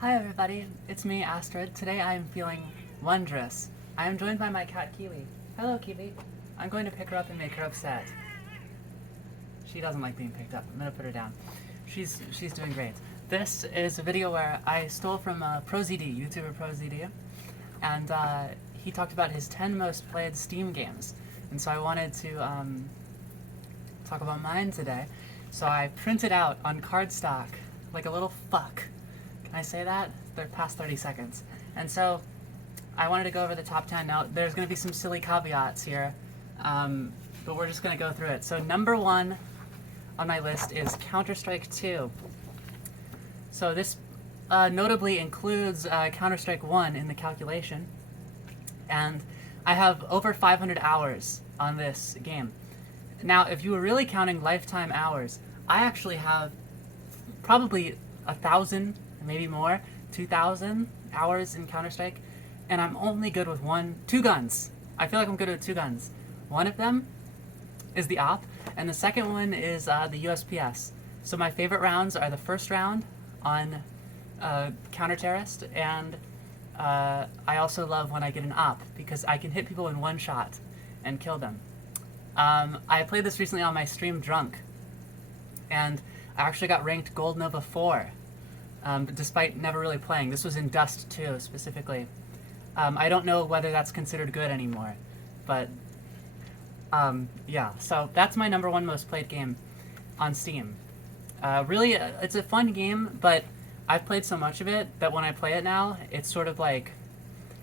Hi everybody, it's me, Astrid. Today I am feeling wondrous. I am joined by my cat, Kiwi. Hello, Kiwi. I'm going to pick her up and make her upset. She doesn't like being picked up. I'm gonna put her down. She's doing great. This is a video where I stole from ProZD, YouTuber ProZD, and he talked about his 10 most played Steam games. And so I wanted to talk about mine today. So I printed out on cardstock, like a little fuck. Can I say that? They're past 30 seconds. And so I wanted to go over the top 10. Now, there's going to be some silly caveats here, but we're just going to go through it. So number 1 on my list is Counter-Strike 2. So this notably includes Counter-Strike 1 in the calculation. And I have over 500 hours on this game. Now, if you were really counting lifetime hours, I actually have probably 1,000, maybe more, 2,000 hours in Counter-Strike, and I'm only good with two guns. I feel like I'm good with 2 guns. One of them is the op, and the second one is the USPS. So my favorite rounds are the first round on Counter-Terrorist, and I also love when I get an op, because I can hit people in one shot and kill them. I played this recently on my stream drunk, and I actually got ranked Gold Nova 4, despite never really playing. This was in Dust 2, specifically. I don't know whether that's considered good anymore, but yeah, so that's my number 1 most played game on Steam. Really, it's a fun game, but I've played so much of it that when I play it now, it's sort of like,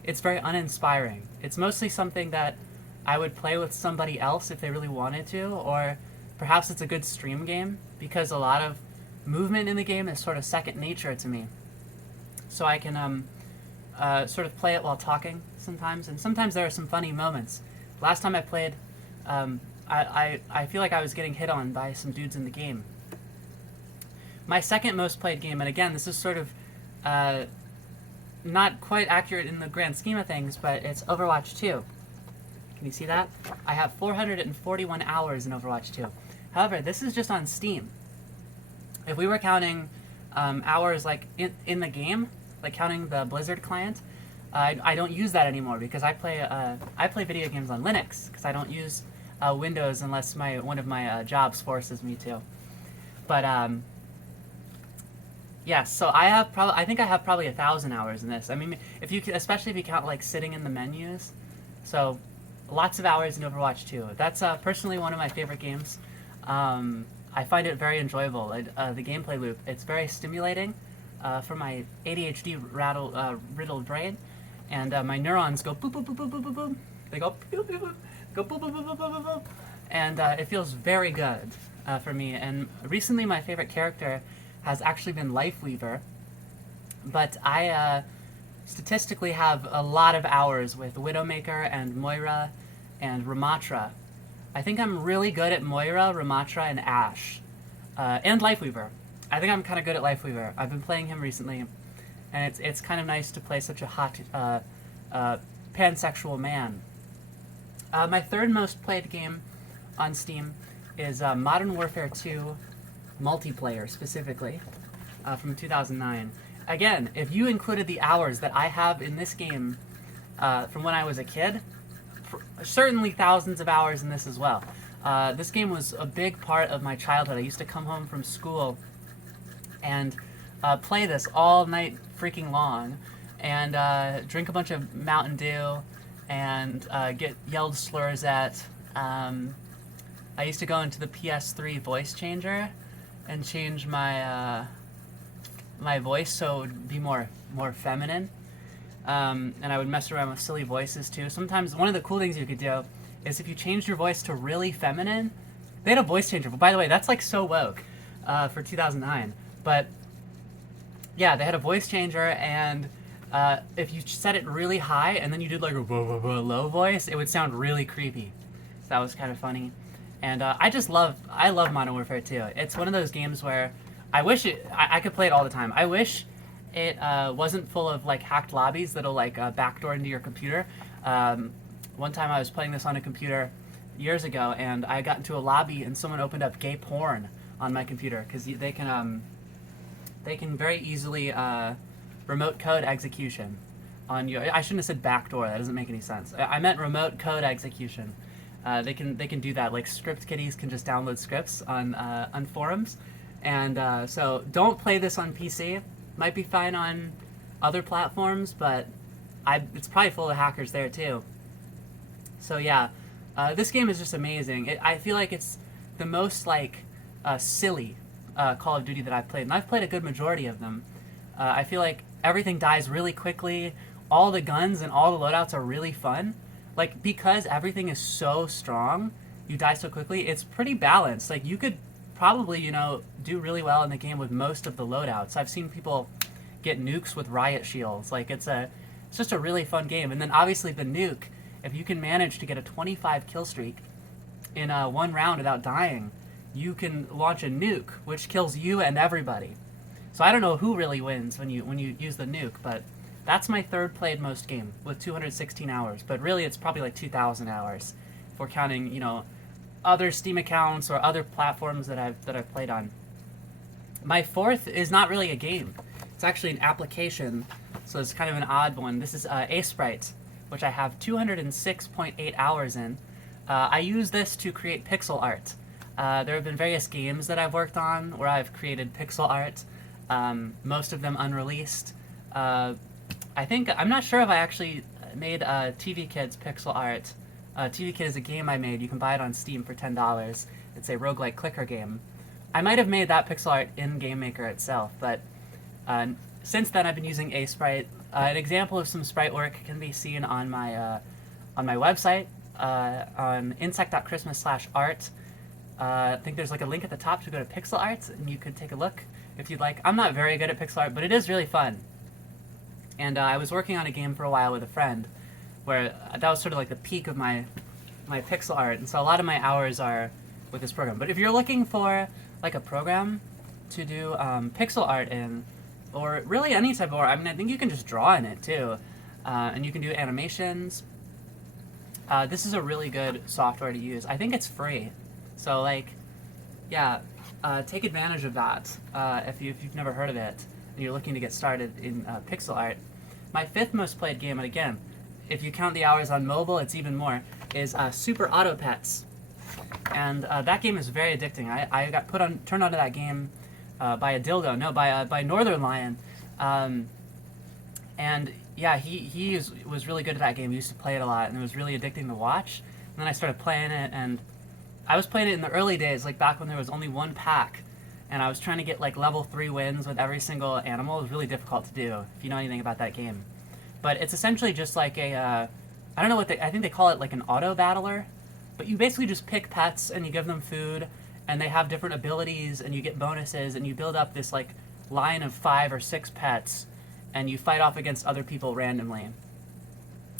it's very uninspiring. It's mostly something that I would play with somebody else if they really wanted to, or perhaps it's a good stream game, because a lot of movement in the game is sort of second nature to me. So I can sort of play it while talking sometimes, and sometimes there are some funny moments. Last time I played, I feel like I was getting hit on by some dudes in the game. My second most played game, and again, this is sort of not quite accurate in the grand scheme of things, but it's Overwatch 2. Can you see that? I have 441 hours in Overwatch 2. However, this is just on Steam. If we were counting hours like in the game, like counting the Blizzard client, I don't use that anymore because I play video games on Linux because I don't use Windows unless one of my jobs forces me to. But yeah, so I think I have probably 1,000 hours in this. I mean, especially if you count like sitting in the menus, so lots of hours in Overwatch 2. That's personally one of my favorite games. I find it very enjoyable. The gameplay loop, it's very stimulating for my ADHD riddled brain, and my neurons go boop boop boop boop boop boop boop. They go boop boop boop, go boop boop boop boop boop boop, and it feels very good for me. And recently, my favorite character has actually been Lifeweaver, but I statistically have a lot of hours with Widowmaker and Moira and Ramatra. I think I'm really good at Moira, Ramatra, and Ashe. And Lifeweaver. I think I'm kind of good at Lifeweaver. I've been playing him recently, and it's kind of nice to play such a hot pansexual man. My third most played game on Steam is Modern Warfare 2 multiplayer, specifically, from 2009. Again, if you included the hours that I have in this game from when I was a kid, certainly thousands of hours in this as well. This game was a big part of my childhood. I used to come home from school and play this all night freaking long, and drink a bunch of Mountain Dew and get yelled slurs at. I used to go into the PS3 voice changer and change my my voice so it would be more feminine. And I would mess around with silly voices too. Sometimes one of the cool things you could do is if you changed your voice to really feminine, they had a voice changer. But by the way, that's like so woke for 2009. But yeah, they had a voice changer, and if you set it really high and then you did like a low voice, it would sound really creepy. So that was kind of funny. And I love Modern Warfare 2. It's one of those games where I wish I could play it all the time. I wish it wasn't full of like hacked lobbies that'll like backdoor into your computer. One time I was playing this on a computer years ago, and I got into a lobby and someone opened up gay porn on my computer because they can very easily remote code execution on your. I shouldn't have said backdoor. That doesn't make any sense. I meant remote code execution. They can do that. Like script kiddies can just download scripts on forums, and so don't play this on PC. Might be fine on other platforms, but it's probably full of hackers there too. So yeah, this game is just amazing. I feel like it's the most like silly Call of Duty that I've played, and I've played a good majority of them. I feel like everything dies really quickly. All the guns and all the loadouts are really fun. Like, because everything is so strong, you die so quickly, it's pretty balanced. Like, you could probably, do really well in the game with most of the loadouts. I've seen people get nukes with riot shields. Like, it's just a really fun game. And then, obviously, the nuke, if you can manage to get a 25 kill streak in one round without dying, you can launch a nuke, which kills you and everybody. So I don't know who really wins when you use the nuke, but that's my third played most game with 216 hours. But really, it's probably like 2,000 hours if we're counting, other Steam accounts or other platforms that I've played on. My fourth is not really a game. It's actually an application, so it's kind of an odd one. This is Aseprite, which I have 206.8 hours in. I use this to create pixel art. There have been various games that I've worked on where I've created pixel art, most of them unreleased. I'm not sure if I actually made TV Kids pixel art. TV Kid is a game I made. You can buy it on Steam for $10. It's a roguelike clicker game. I might have made that pixel art in Game Maker itself, but since then I've been using Aseprite. An example of some sprite work can be seen on my website, on insect.christmas/art. I think there's like a link at the top to go to pixel art, and you could take a look if you'd like. I'm not very good at pixel art, but it is really fun. And I was working on a game for a while with a friend, where that was sort of like the peak of my pixel art, and so a lot of my hours are with this program. But if you're looking for like a program to do pixel art in, or really any type of art, I think you can just draw in it too, and you can do animations. This is a really good software to use. I think it's free, so like, yeah, take advantage of that if you've never heard of it and you're looking to get started in pixel art. My fifth most played game, and again, if you count the hours on mobile, it's even more, is Super Auto Pets. And that game is very addicting. I got turned onto that game by a dildo, no, by Northern Lion. And yeah, he was really good at that game. He used to play it a lot, and it was really addicting to watch. And then I started playing it, and I was playing it in the early days, like back when there was only one pack, and I was trying to get like level 3 wins with every single animal. It was really difficult to do, if you know anything about that game. But it's essentially just like a, I don't know I think they call it like an auto battler, but you basically just pick pets and you give them food, and they have different abilities, and you get bonuses, and you build up this like line of 5 or 6 pets, and you fight off against other people randomly,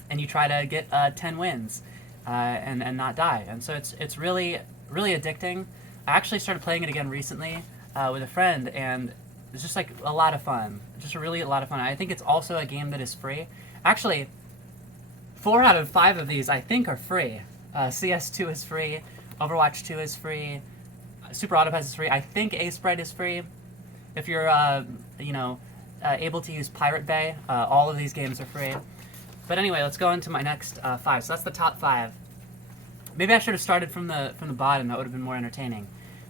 and you try to get 10 wins, and not die. And so it's really, really addicting. I actually started playing it again recently with a friend, and it's just like a lot of fun. Just a lot of fun. I think it's also a game that is free. Actually, 4 out of 5 of these I think are free. CS2 is free, Overwatch 2 is free, Super Auto Pets is free. I think Aseprite is free. If you're able to use Pirate Bay, all of these games are free. But anyway, let's go into my next 5. So that's the top 5. Maybe I should have started from the bottom. That would have been more entertaining.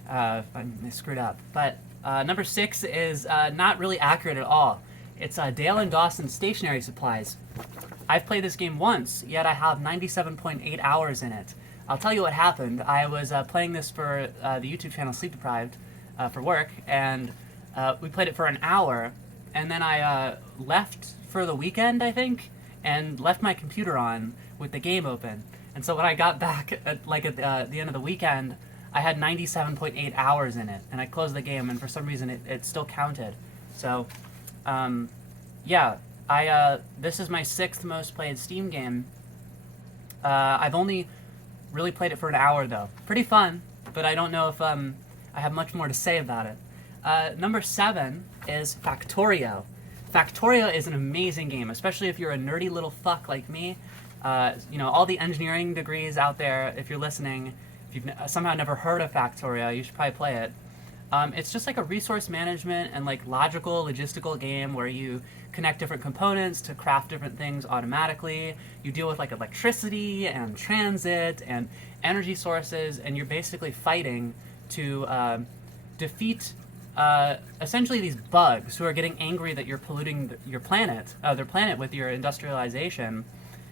I screwed up. But number 6 is not really accurate at all. It's Dale and Dawson Stationery Supplies. I've played this game once, yet I have 97.8 hours in it. I'll tell you what happened. I was playing this for the YouTube channel Sleep Deprived for work, and we played it for an hour, and then I left for the weekend, I think, and left my computer on with the game open. And so when I got back at the end of the weekend, I had 97.8 hours in it, and I closed the game, and for some reason it still counted. So, yeah, this is my 6th most played Steam game. I've only really played it for an hour though. Pretty fun, but I don't know if I have much more to say about it. Number 7 is Factorio. Factorio is an amazing game, especially if you're a nerdy little fuck like me. All the engineering degrees out there, if you're listening, if you've somehow never heard of Factorio, you should probably play it. It's just like a resource management and like logical, logistical game where you connect different components to craft different things automatically. You deal with like electricity and transit and energy sources, and you're basically fighting to defeat essentially these bugs who are getting angry that you're polluting your planet, their planet with your industrialization.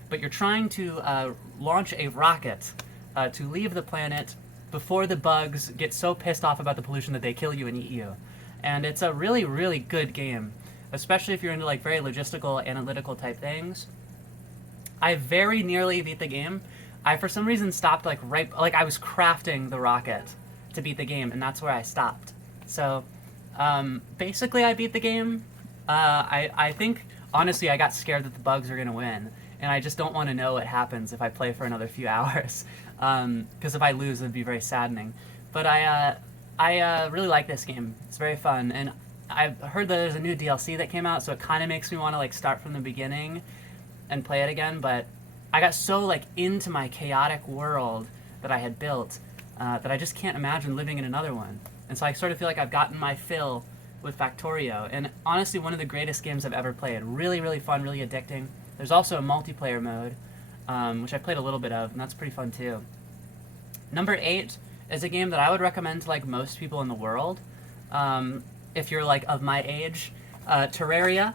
But you're trying to launch a rocket to leave the planet before the bugs get so pissed off about the pollution that they kill you and eat you. And it's a really, really good game, especially if you're into like very logistical, analytical type things. I very nearly beat the game. I for some reason stopped like I was crafting the rocket to beat the game, and that's where I stopped. So basically, I beat the game. I think honestly, I got scared that the bugs are gonna win, and I just don't want to know what happens if I play for another few hours. Because if I lose, it'd be very saddening. But I really like this game. It's very fun, and I've heard that there's a new DLC that came out, so it kind of makes me want to like start from the beginning and play it again. But I got so like into my chaotic world that I had built that I just can't imagine living in another one. And so I sort of feel like I've gotten my fill with Factorio, and honestly, one of the greatest games I've ever played. Really, really fun, really addicting. There's also a multiplayer mode, which I played a little bit of, and that's pretty fun too. Number 8 is a game that I would recommend to like most people in the world, if you're like of my age. Terraria.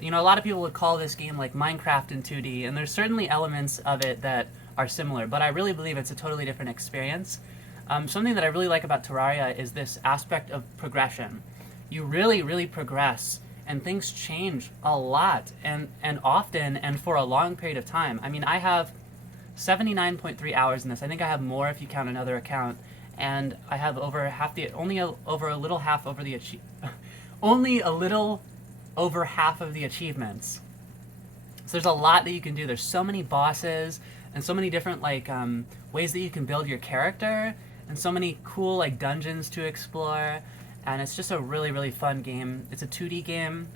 You know, a lot of people would call this game like Minecraft in 2D, and there's certainly elements of it that are similar, but I really believe it's a totally different experience. Something that I really like about Terraria is this aspect of progression. You really, really progress, and things change a lot, and often, and for a long period of time. I mean, I have 79.3 hours in this. I think I have more if you count another account, and I have over a little over half of the achievements. So there's a lot that you can do. There's so many bosses, and so many different like ways that you can build your character, and so many cool like dungeons to explore, and it's just a really, really fun game. It's a 2D game,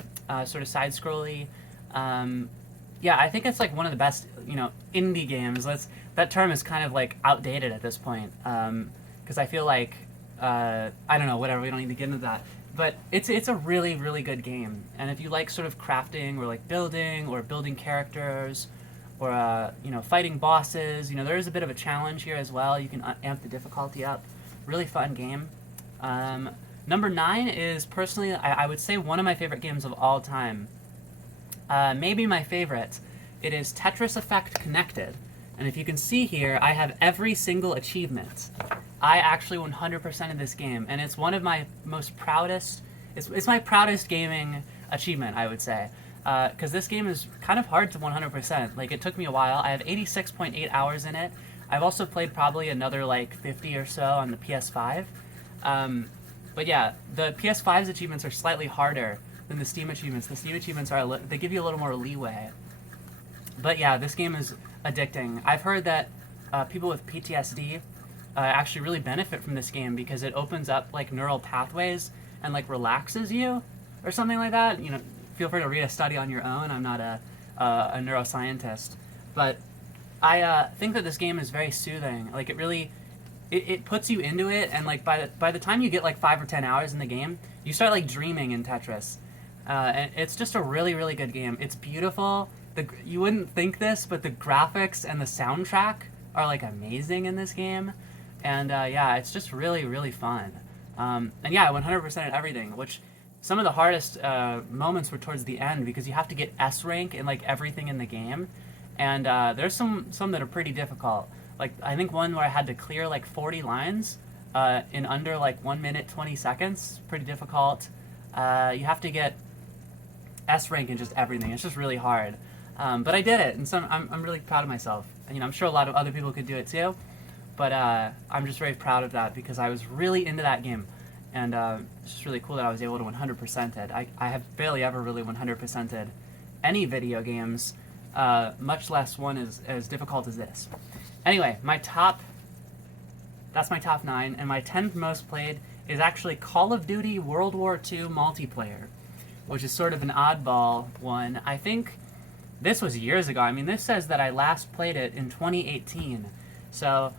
sort of side-scrolly. Yeah, I think it's like one of the best, you know, indie games. That term is kind of like outdated at this point, because I feel like I don't know, whatever. We don't need to get into that. But it's a really, really good game, and if you like sort of crafting or like building characters, or you know, fighting bosses, you know, there is a bit of a challenge here as well. You can amp the difficulty up. Really fun game. Number 9 is personally, I would say, one of my favorite games of all time. Maybe my favorite. It is Tetris Effect Connected. And if you can see here, I have every single achievement. I actually 100%ed this game, and it's one of my most proudest, it's my proudest gaming achievement, I would say. Because this game is kind of hard to 100%. Like, it took me a while. I have 86.8 hours in it. I've also played probably another like 50 or so on the PS5. But yeah, the PS5's achievements are slightly harder than the Steam achievements. The Steam achievements are they give you a little more leeway. But yeah, this game is addicting. I've heard that people with PTSD actually really benefit from this game because it opens up like neural pathways and like relaxes you or something like that. You know, feel free to read a study on your own. I'm not a neuroscientist, but I think that this game is very soothing. Like, it really, it puts you into it, and like by the time you get like 5 or 10 hours in the game, you start like dreaming in Tetris. And it's just a really, really good game. It's beautiful. You wouldn't think this, but the graphics and the soundtrack are like amazing in this game. And yeah, it's just really, really fun. And yeah, 100% at everything, which some of the hardest moments were towards the end because you have to get S rank in like everything in the game. And there's some that are pretty difficult. Like, I think one where I had to clear like 40 lines in under like 1 minute 20 seconds. Pretty difficult. You have to get S rank in just everything. It's just really hard. But I did it, and so I'm really proud of myself. And, you know, I'm sure a lot of other people could do it too. But I'm just very proud of that because I was really into that game. And it's just really cool that I was able to 100% it. I have barely ever really 100%ed any video games, much less one as difficult as this. Anyway, that's my top 9, and my 10th most played is actually Call of Duty World War II multiplayer, which is sort of an oddball one. I think this was years ago. I mean, this says that I last played it in 2018. So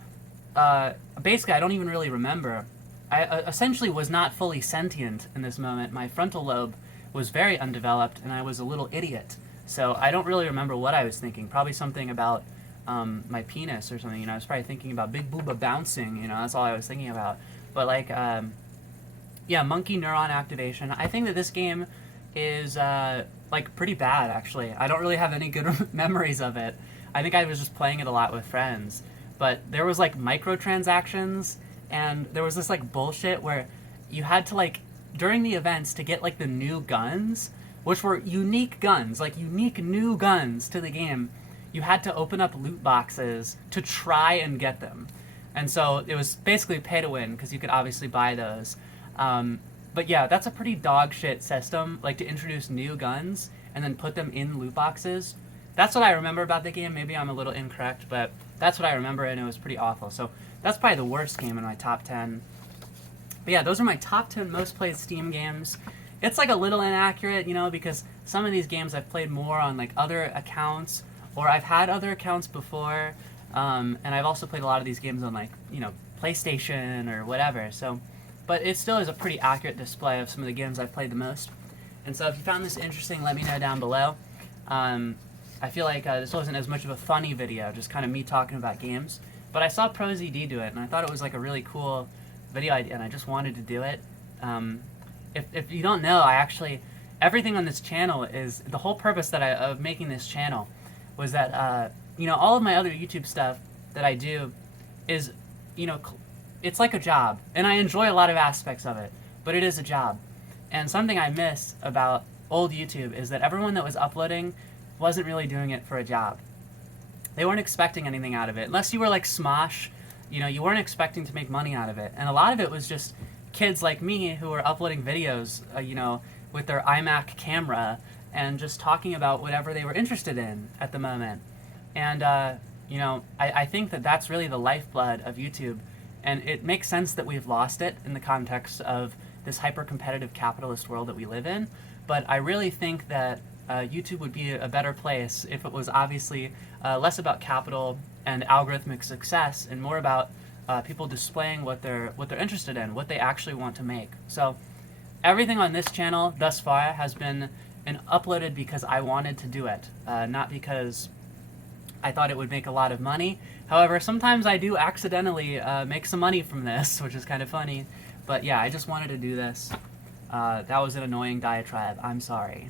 basically, I don't even really remember essentially was not fully sentient in this moment. My frontal lobe was very undeveloped, and I was a little idiot. So I don't really remember what I was thinking. Probably something about my penis or something. You know, I was probably thinking about Big Booba bouncing. You know, that's all I was thinking about. But like, yeah, monkey neuron activation. I think that this game is like pretty bad actually. I don't really have any good memories of it. I think I was just playing it a lot with friends. But there was like microtransactions, and there was this like bullshit where you had to like during the events to get like the new guns, which were unique guns, like unique new guns to the game. You had to open up loot boxes to try and get them. And so it was basically pay to win because you could obviously buy those. But yeah, that's a pretty dog shit system, like to introduce new guns and then put them in loot boxes. That's what I remember about the game. Maybe I'm a little incorrect, but that's what I remember, and it was pretty awful. So that's probably the worst game in my top 10. But yeah, those are my top 10 most played Steam games. It's like a little inaccurate, you know, because some of these games I've played more on like other accounts, or I've had other accounts before, and I've also played a lot of these games on like, you know, PlayStation or whatever. So, but it still is a pretty accurate display of some of the games I've played the most. And so if you found this interesting, let me know down below. I feel like this wasn't as much of a funny video, just kind of me talking about games. But I saw ProZD do it, and I thought it was like a really cool video idea, and I just wanted to do it. If you don't know, I actually, everything on this channel is, the whole purpose of making this channel was that, you know, all of my other YouTube stuff that I do is, you know, it's like a job. And I enjoy a lot of aspects of it, but it is a job. And something I miss about old YouTube is that everyone that was uploading wasn't really doing it for a job. They weren't expecting anything out of it. Unless you were like Smosh, you know, you weren't expecting to make money out of it. And a lot of it was just kids like me who were uploading videos, you know, with their iMac camera and just talking about whatever they were interested in at the moment. And, you know, I think that that's really the lifeblood of YouTube. And it makes sense that we've lost it in the context of this hyper-competitive capitalist world that we live in. But I really think that YouTube would be a better place if it was obviously less about capital and algorithmic success and more about people displaying what they're interested in, what they actually want to make. So everything on this channel thus far has been uploaded because I wanted to do it, not because I thought it would make a lot of money. However, sometimes I do accidentally make some money from this, which is kind of funny. But yeah, I just wanted to do this. That was an annoying diatribe. I'm sorry.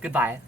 Goodbye.